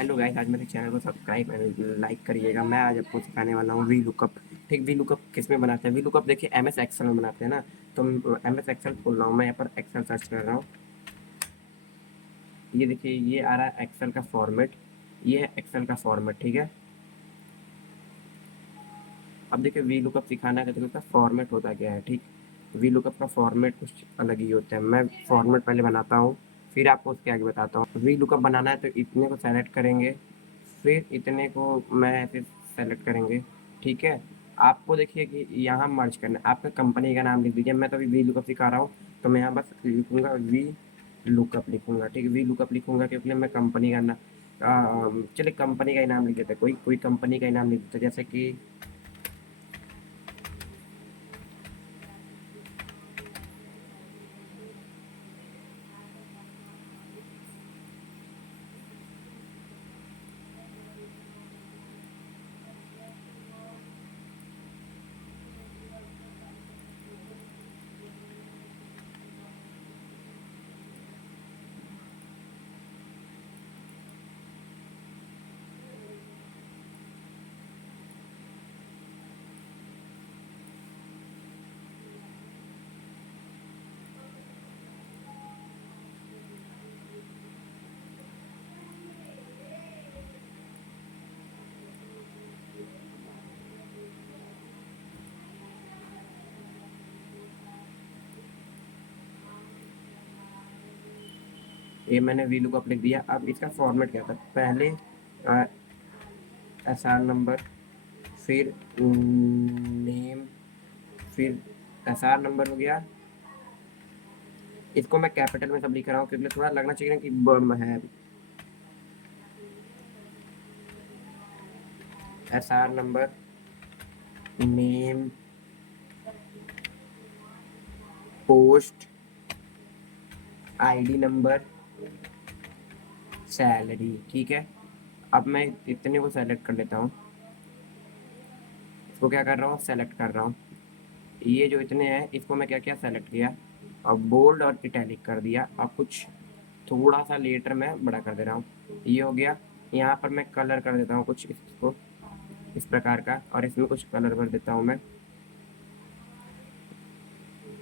Hello guys, आज मेरे channel को सब्सक्राइब एंड लाइक करिएगा। मैं आज आपको सिखाने वाला हूँ वी लुकअप। ठीक, वी लुकअप किस में बनाते हैं? वी लुकअप देखिए एम एस एक्सेल में बनाते हैं ना। तो एम एस एक्सेल खोल रहा हूँ, मैं यहाँ पर एक्सेल सर्च कर रहा हूँ। ये देखिए, ये आ रहा है एक्सेल का फॉर्मेट। ये है एक्सेल का फॉर्मेट, ठीक है। अब देखिए वी लुकअप सिखाना है तो उसका फॉर्मेट होता क्या है। ठीक, वी लुकअप का फॉर्मेट कुछ अलग ही होता है। मैं फॉर्मेट पहले बनाता हूँ, फिर आपको उसके आगे बताता हूँ। वी लुकअप बनाना है तो इतने को सेलेक्ट करेंगे, फिर इतने को मैं ऐसे सेलेक्ट करेंगे। ठीक है, आपको देखिए कि यहाँ मर्ज करना है। आपका कंपनी का नाम लिख दीजिए। मैं तो अभी वी लुकअप सिखा रहा हूँ, तो मैं यहाँ बस लिखूँगा वी लुकअप लिखूँगा। ठीक है, वी लुकअप लिखूँगा क्योंकि मैं कंपनी का नाम, चलिए कंपनी का ही नाम लिख देते हैं। कोई कोई कंपनी का ही नाम लिख देते हैं, जैसे कि ये मैंने वी लुकअप लिख दिया। अब इसका फॉर्मेट क्या था? पहले एस आर नंबर, फिर नेम, फिर एस आर नंबर हो गया। इसको मैं कैपिटल में सब लिख रहा हूँ क्योंकि थोड़ा लगना चाहिए ना कि बम है। S R number, name, post, ID number, salary. ठीक है, अब मैं इतने को सेलेक्ट कर लेता हूँ। इसको क्या कर रहा हूँ? सेलेक्ट कर रहा हूँ। ये जो इतने हैं इसको मैं क्या क्या सेलेक्ट किया, और बोल्ड और इटैलिक कर दिया। अब कुछ थोड़ा सा लेटर मैं बड़ा कर दे रहा हूँ। ये हो गया। यहाँ पर मैं कलर कर देता हूँ कुछ इसको इस प्रकार का, और इसमें कुछ कलर भर देता हूँ मैं।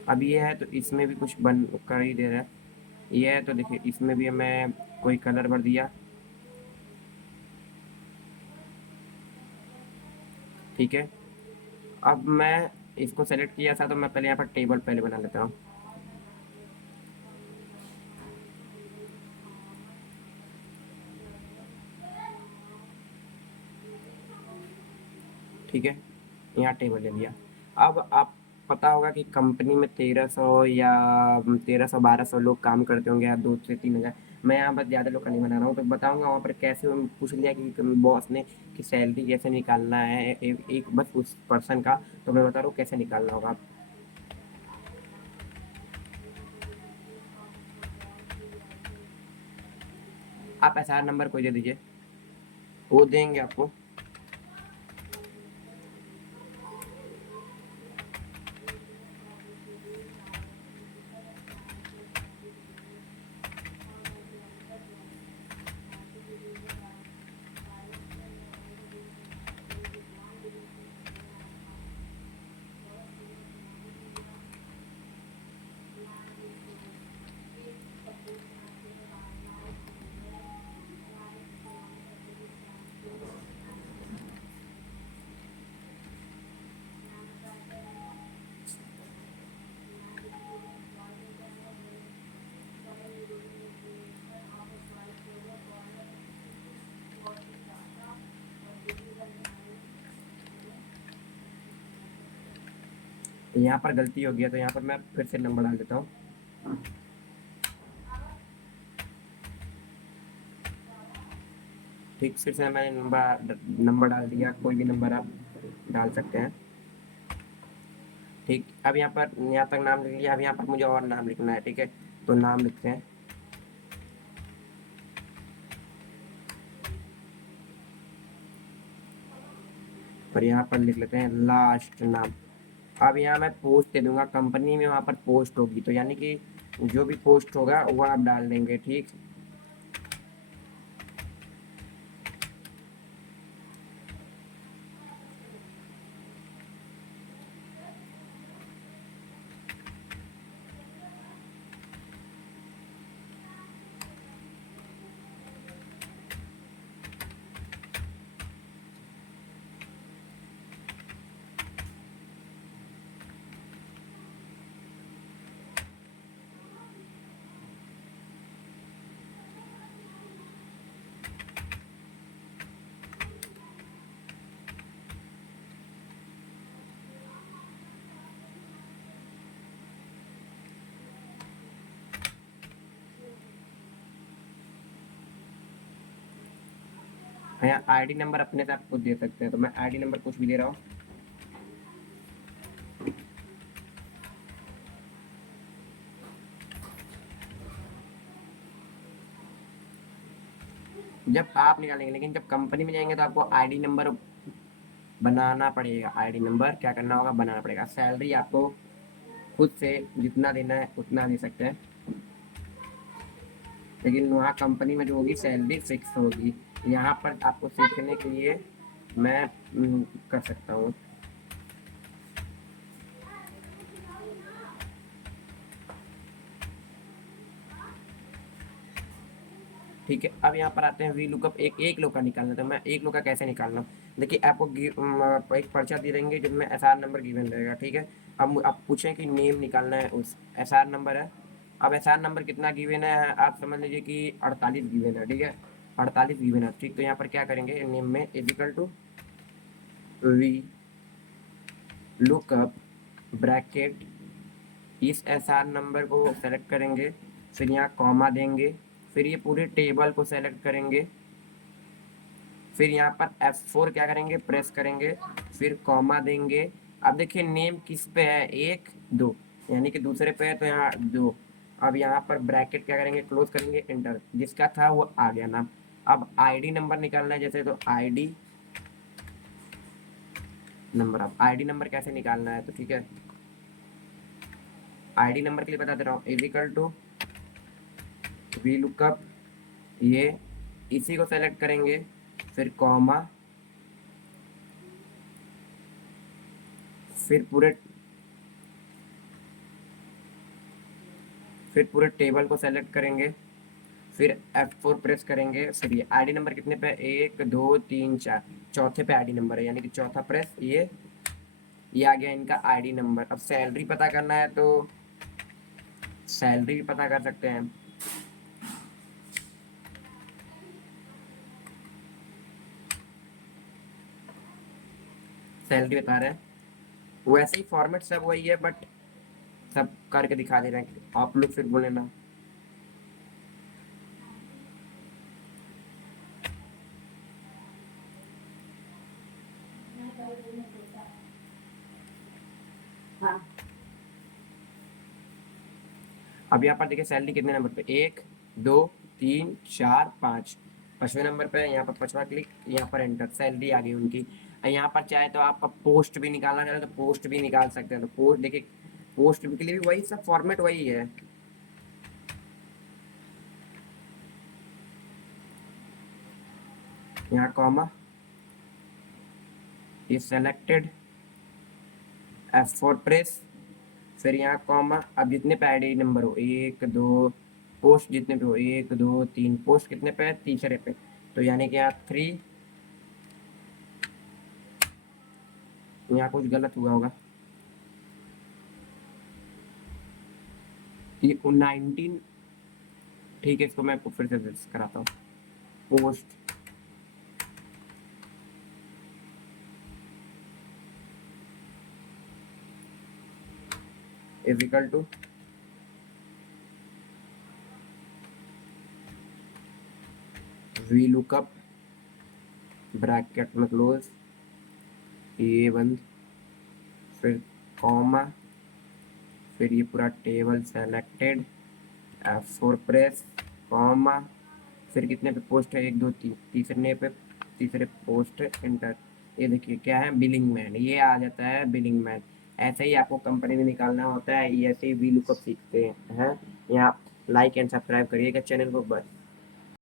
अब ये है तो इसमें भी कुछ बन कर ही दे रहा है। ये है तो देखिए इसमें भी मैं कोई कलर भर दिया। ठीक है, अब मैं इसको सेलेक्ट किया था तो मैं पहले यहाँ पर टेबल पहले बना लेता हूँ। ठीक है, यहाँ टेबल ले लिया। अब आप पता होगा कि कंपनी में 1300 या 1300-1200 लोग काम करते होंगे, या 2 से 3 हज़ार। मैं यहाँ पर ज़्यादा लोग का नहीं बना रहा हूँ, तो बताऊँगा वहाँ पर कैसे पूछ लिया कि बॉस ने कि सैलरी कैसे निकालना है एक बस उस पर्सन का। तो मैं बता रहा हूँ कैसे निकालना होगा। आप एस आर नंबर कोई दे दीजिए, वो देंगे आपको। यहाँ पर गलती हो गया तो यहाँ पर मैं फिर से नंबर डाल देता हूँ। ठीक, फिर से मैंने नंबर डाल दिया। कोई भी नंबर आप डाल सकते हैं। ठीक, अब यहाँ पर यहाँ तक नाम लिख लिया। अब यहाँ पर मुझे और नाम लिखना है। ठीक है, तो नाम लिखते हैं। और यहाँ पर लिख लेते हैं लास्ट नाम। अब यहाँ मैं पोस्ट दे दूंगा। कंपनी में वहाँ पर पोस्ट होगी, तो यानी कि जो भी पोस्ट होगा वो आप डाल देंगे। ठीक, यहाँ आईडी नंबर अपने से आप खुद दे सकते हैं, तो मैं आईडी नंबर कुछ भी दे रहा हूँ। जब आप निकालेंगे, लेकिन जब कंपनी में जाएंगे तो आपको आईडी नंबर बनाना पड़ेगा। आईडी नंबर क्या करना होगा, बनाना पड़ेगा। सैलरी आपको खुद से जितना देना है उतना दे सकते हैं, लेकिन वहाँ कंपनी में जो होगी सैलरी फिक्स होगी। यहाँ पर आपको सीखने के लिए मैं कर सकता हूँ। ठीक है, अब यहाँ पर आते हैं वी लुकअप। एक एक लोग का निकालना, तो मैं एक लोग का कैसे निकालना। देखिए आपको एक पर्चा दे देंगे जिसमें एसआर नंबर गिवन रहेगा। ठीक है, अब आप पूछें कि नेम निकालना है, उस एसआर नंबर है। अब एसआर नंबर कितना गिवन है, आप समझ लीजिए कि 48 गिवन है। ठीक है, 48 गिवन है। ठीक, तो यहाँ पर क्या करेंगे, नेम में is equal to VLOOKUP bracket, इस एसआर नंबर को सेलेक्ट करेंगे, फिर यहाँ कॉमा देंगे, फिर ये पूरे टेबल को सेलेक्ट करेंगे, फिर यहाँ पर F4 क्या करेंगे, प्रेस करेंगे, फिर कॉमा देंगे। अब देखिए नेम किस पे है, 1 2, यानी कि दूसरे पे है तो यहाँ 2। अब यहाँ पर ब्रैकेट क्या करेंगे, क्लोज करेंगे, एंटर। जिसका था वो आ गया नाम। अब आईडी नंबर निकालना है जैसे, तो आईडी नंबर। अब आईडी नंबर कैसे निकालना है, तो ठीक है, आईडी नंबर के लिए बता दे रहा हूँ, इजिकल टू वी लुकअप, ये इसी को सेलेक्ट करेंगे, फिर कॉमा, फिर पूरे टेबल को सेलेक्ट करेंगे, फिर F4 प्रेस करेंगे। फिर ये आईडी नंबर कितने पे, 1 2 3 4, चौथे पे आईडी नंबर है, यानी कि चौथा प्रेस, ये आ गया इनका आईडी नंबर। अब सैलरी पता करना है तो सैलरी भी पता कर सकते हैं। सैलरी बता रहे हैं, वैसे ही फॉर्मेट सब वही है, बट सब करके दिखा दे रहे हैं, आप लोग फिर बोले ना। अब यहाँ पर देखिए सैलरी कितने नंबर पे, 1 2 3 4 5, 5वें नंबर पे है। यहाँ पर 5वां क्लिक, यहाँ पर एंटर, सैलरी आ गई उनकी। यहाँ पर चाहे तो आपका पोस्ट भी निकालना चाहे तो पोस्ट भी निकाल सकते हैं। तो पोस्ट देखिए, पोस्ट के लिए भी वही सब फॉर्मेट वही है। यहाँ कॉमा, ये सेलेक्टेड, F4 प्रेस, फिर यहाँ कॉमा। अब जितने पे आईडी नंबर हो, 1 2, पोस्ट जितने पे हो, 1 2 3, पोस्ट कितने पे है, तीसरे पे, तो यानी कि यहाँ 3। यहाँ कुछ गलत हुआ होगा, ये 19। ठीक है, इसको मैं फिर से कराता हूँ। Post is equal to VLOOKUP bracket में क्लोज, ये बंद, फिर कॉमा, फिर ये पूरा table selected, F4 press, comma, फिर कितने पे पोस्ट है, 1 2 3, तीसरे पोस्ट, एंटर। ये देखिए क्या है, बिलिंग मैन, ये आ जाता है बिलिंग मैन। ऐसे ही आपको कंपनी में निकालना होता है, ऐसे ही वी लुकअप सीखते हैं। यहाँ लाइक एंड सब्सक्राइब करिएगा चैनल को। बस।